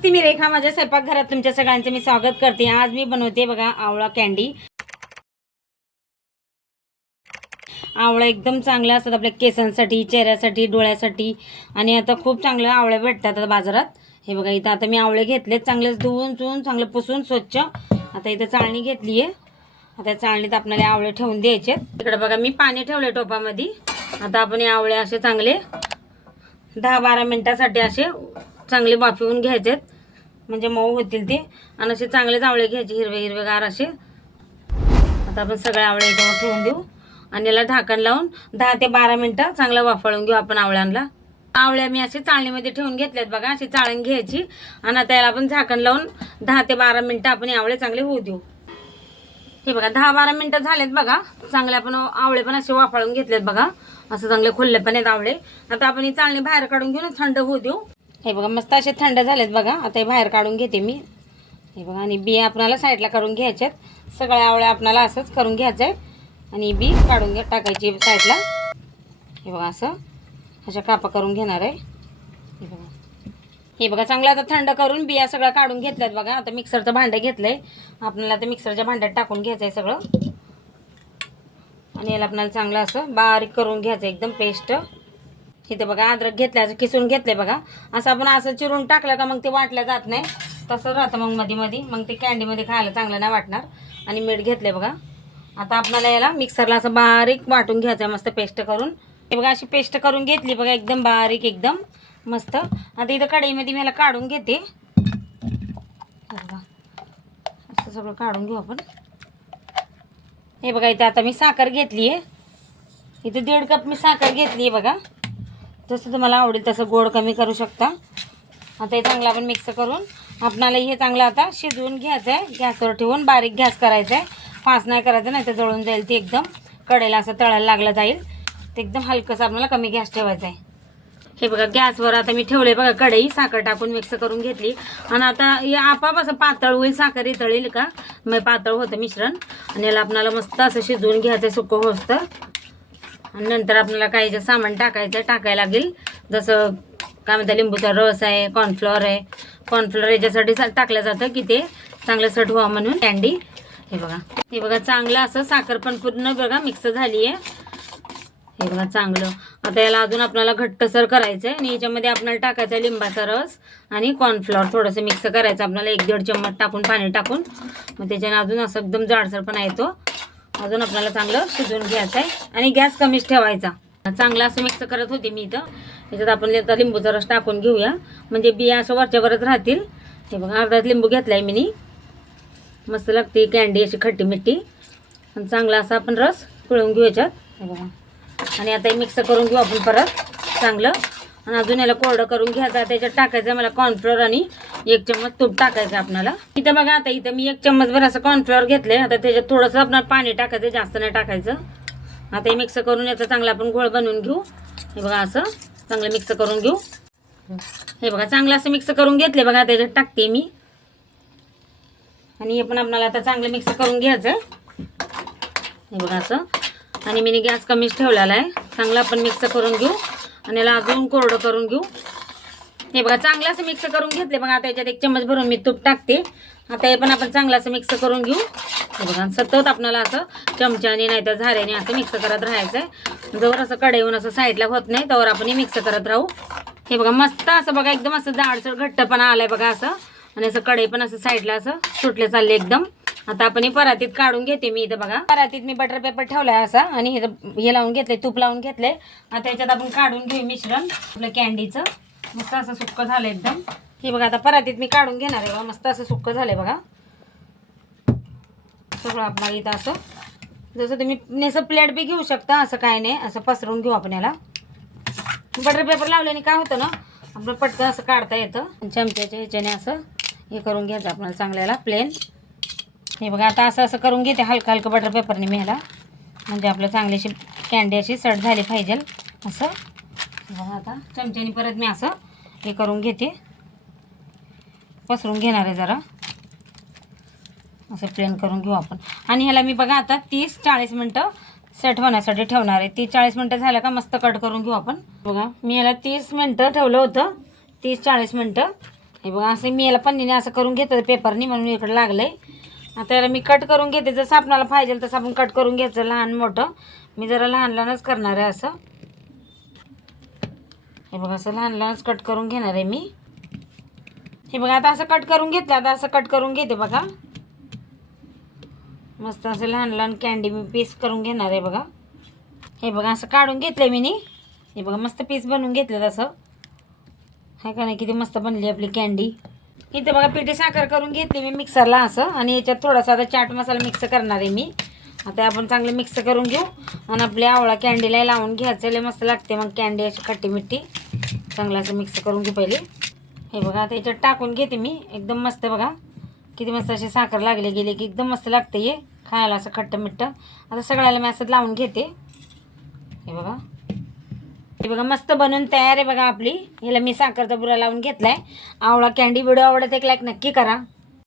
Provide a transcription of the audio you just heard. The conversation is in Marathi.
नमस्ते मी रेखा माझ्या स्वयंपाकघरात तुमच्या सगळ्यांचं मी स्वागत करते. आज मी बनवते बघा आवळा कॅन्डी आवळा एकदम चांगला असतात आपल्या केसांसाठी चेहऱ्यासाठी डोळ्यासाठी. आणि आता खूप चांगलं आवळे भेटतात आता बाजारात. हे बघा इथं आता मी आवळे घेतलेत चांगले धुवून चुवून चांगलं पुसून स्वच्छ. आता इथं चाळणी घेतली आहे आता चाळणीत आपल्याला आवळे ठेवून द्यायचे इकडे बघा मी पाणी ठेवले टोपामध्ये. आता आपण हे आवळे असे चांगले दहा बारा मिनटासाठी असे चांगले बाफिवून घ्यायचे म्हणजे मऊ होतील ते. आणि असे चांगले आवळे घ्यायचे हिरवे हिरवेगार असे. आता आपण सगळे आवळे याच्यावर ठेवून देऊ. आणि याला झाकण लावून दहा ते बारा मिनटं चांगलं वाफळून घेऊ आपण आवळ्यांना. आवळ्या मी असे चाळणीमध्ये ठेवून घेतल्यात बघा अशी चाळण घ्यायची. आणि आता याला आपण झाकण लावून दहा ते बारा मिनटं आपण आवळे चांगले होऊ देऊ. हे बघा दहा बारा मिनटं झालेत बघा. चांगले आपण आवळे पण असे वाफळून घेतलेत बघा. असं चांगले खुल्ले पण आहेत आवळे. आता आपण ही चाळणी बाहेर काढून घेऊन थंड होऊ देऊ. हे बघा मस्त असे थंड झालेत बघा. आता हे बाहेर काढून घेते मी. हे बघा आणि बी आपणाला साईडला काढून घ्यायच्यात सगळ्या आवळ्या आपणाला असंच करून घ्यायचं आहे आणि बी काढून घ्या टाकायची साईडला. हे बघा असं. अशा कापा करून घेणार आहे. हे बघा. हे बघा चांगलं आता थंड करून बिया सगळं काढून घेतल्यात बघा. आता मिक्सरचं भांडं घेतलंय. आपल्याला आता मिक्सरच्या भांड्यात टाकून घ्यायचं आहे सगळं. आणि याला आपल्याला चांगलं असं बारीक करून घ्यायचं एकदम पेस्ट. इथे बघा अद्रक घेतल्याचं किसून घेतलंय बघा. असं आपण असं चिरून टाकलं का मग ते वाटलं जात नाही. तसं राहतं मग मध्ये मध्ये मग ते कॅन्डीमध्ये खायला चांगलं नाही वाटणार. आणि मीठ घेतलंय बघा. आता आपल्याला याला मिक्सरला असं बारीक वाटून घ्यायचं आहे मस्त पेस्ट करून. हे बघा अशी पेस्ट करून घेतली बघा एकदम बारीक एकदम मस्त. आता इथं कढईमध्ये मी ह्याला काढून घेते. बघा. असं सगळं काढून घेऊ आपण. हे बघा इथं आता मी साखर घेतली आहे इथं दीड कप मी साखर घेतली आहे बघा. जसं तुम्हाला आवडेल तसं गोड कमी करू शकता. आता हे चांगलं आपण मिक्स करून आपणाला हे चांगलं आता शिजवून घ्यायचं आहे गॅसवर ठेवून बारीक गॅस करायचा आहे फास नाही करायचं नाही तर जळून जाईल ते एकदम. कडेला असं तळायला लागलं जाईल. ते एकदम हलकंसं आपल्याला कमी गॅस ठेवायचा आहे हे बघा गॅसवर आता मी ठेवले बघा कढई साखर टाकून मिक्स करून घेतली. आणि आता हे आपाप असं पातळ होईल साखर तळेल का? मग पातळ होतं मिश्रण. आणि याला आपणाला मस्त असं शिजवून घ्यायचं सुकं होतं. आणि नंतर आपल्याला काही जे सामान टाकायचं टाकायला लागेल. जसं काय म्हणतात लिंबूचा रस आहे कॉर्नफ्लॉवर आहे. कॉर्नफ्लॉवर याच्यासाठी टाकलं जातं की ते चांगलं सट व्हावं म्हणून. कॅन्डी हे बघा. हे बघा चांगलं असं साखर पण पूर्ण बघा मिक्स झाली आहे हे बघा चांगलं. आता याला अजून आपल्याला घट्टसर करायचं आहे आणि याच्यामध्ये आपल्याला टाकायचं आहे लिंबाचा रस आणि कॉर्नफ्लॉवर थोडंसं मिक्स करायचं. आपल्याला एक दीड चम्मच टाकून पाणी टाकून. मग त्याच्याने अजून असं एकदम जाडसर पण येतो अजून आपल्याला चांगलं शिजवून घ्यायचं आहे. आणि गॅस कमीच ठेवायचा. चांगला असं मिक्स करत होते मी इथं. याच्यात आपण आता लिंबूचा रस टाकून घेऊया. म्हणजे बिया असं वरच्यावरच राहतील. हे बघा अर्धात लिंबू घेतला आहे मी मस्त लागते कॅन्डी अशी खट्टी मिट्टी. आणि चांगला असा आपण रस पिळून घेऊ याच्यात. हे बघा. आणि आता हे मिक्स करून घेऊ आपण परत. चांगलं. आणि अजून याला कोरडं करून घ्यायचा त्याच्यात टाकायचं मला कॉर्नफ्लोअर आणि एक चम्मच तूप टाकायचं आपल्याला इथं बघा आता इथं मी एक चम्मचभर असं कॉर्नफ्लोअर घेतलंय. आता त्याच्यात थोडंसं आपल्याला पाणी टाकायचं जास्त नाही टाकायचं. आता हे मिक्स करून याचा चांगला आपण गोळ बनवून घेऊ. हे बघा असं चांगलं मिक्स करून घेऊ. हे बघा चांगलं असं मिक्स करून घेतले बघा त्याच्यात टाकते मी. आणि हे पण आपल्याला आता चांगलं मिक्स करून घ्यायचं हे बघा असं. आणि मी गॅस कमीच ठेवलेला आहे. चांगलं आपण मिक्स करून घेऊ. आणि याला अजून कोरडं करून घेऊ. हे बघा चांगलं असं मिक्स करून घेतले बघा आता याच्यात एक चम्मच भरून मी तूप टाकते. आता हे पण आपण चांगलं असं मिक्स करून घेऊ. हे बघा सतत आपल्याला असं चमच्याने नाही तर झाऱ्याने असं मिक्स करत राहायचं आहे जवळ असं कढईहून असं साईडला होत नाही तवर आपण हे मिक्स करत राहू. हे बघा मस्त असं बघा एकदम असं जाडसर घट्टपणा आलाय बघा असं. आणि असं कढई पण असं साईडला असं सुटले चालले एकदम. आता आपण हे परातीत काढून घेते मी इथं बघा. परातीत मी बटर पेपर ठेवलाय असा आणि हे हे लावून घेतले तूप लावून घेतले आता याच्यात आपण काढून घेऊ मिश्रण आपलं कॅन्डीचं मस्त असं सुक्क झालं एकदम. हे बघा आता परातीत मी काढून घेणार आहे बघा. मस्त असं सुक्क झालंय बघा. सगळं आपल्याला इथं असं. जसं तुम्ही नेसं प्लेट बी घेऊ शकता असं काय नाही. असं पसरवून घेऊ आपण याला. बटर पेपर लावल्याने काय होतं ना आपलं पटकन असं काढता येतं. चमच्याच्या ह्याच्याने असं हे करून घ्यायचं आपल्याला चांगल्याला प्लेन हे बघा आता असं असं करून घेते हलकं हलकं बटर पेपरने मी ह्याला म्हणजे आपलं चांगलीशी कॅन्डी अशी सट झाली पाहिजे. असं. बघा आता चमच्याने परत मी असं हे करून घेते. पसरून घेणार आहे जरा. असं प्लेन करून घेऊ आपण. आणि ह्याला मी बघा आता तीस चाळीस मिनटं सेट होण्यासाठी ठेवणार आहे. तीस चाळीस मिनटं झालं का मस्त कट करून घेऊ आपण. बघा मी याला तीस मिनटं ठेवलं होतं. तीस चाळीस मिनटं. हे बघा असं मी याला पन्नीने असं करून घेतो पेपरनी म्हणून इकडे आहे आता याला मी कट करून घेते. जसं आपणाला पाहिजे तसं आपण कट करून घ्यायचं लहान मोठं. मी जरा लहान लहानच करणार आहे असं. हे बघा असं लहान लहानच कट करून घेणार आहे मी. हे बघा आता असं कट करून घेतलं आता असं कट करून घेते बघा. मस्त असं लहान लहान कॅन्डी मी पीस करून घेणार आहे बघा. हे बघा असं काढून घेतलं आहे मी नी हे बघा मस्त पीस बनवून घेतलं तसं हाय का नाही किती मस्त बनली आपली कॅन्डी इथे बघा पिठी साखर करून घेतली मी मिक्सरला असं. आणि याच्यात थोडासा आता चाट मसाला मिक्स करणार आहे मी. आता आपण चांगलं मिक्स करून घेऊ. आणि आपली आवळा कॅन्डीला लावून घ्यायचं. लय मस्त लागते मग कॅन्डी अशी खट्टी मिठी चांगलं असं मिक्स करून घेऊ पहिले. हे बघा आता याच्यात टाकून घेते मी. एकदम मस्त बघा. किती मस्त अशी साखर लागली गेली की एकदम मस्त लागते हे. खायला असं खट्ट मिठ्ठ आता सगळ्याला मी असं लावून घेते. हे बघा. हे बघा मस्त बनवून तयार आहे बघा आपली. ह्याला मी साखरचा बुरा लावून घेतलाय. आवळा कॅन्डी व्हिडिओ आवडत एक लाईक नक्की करा.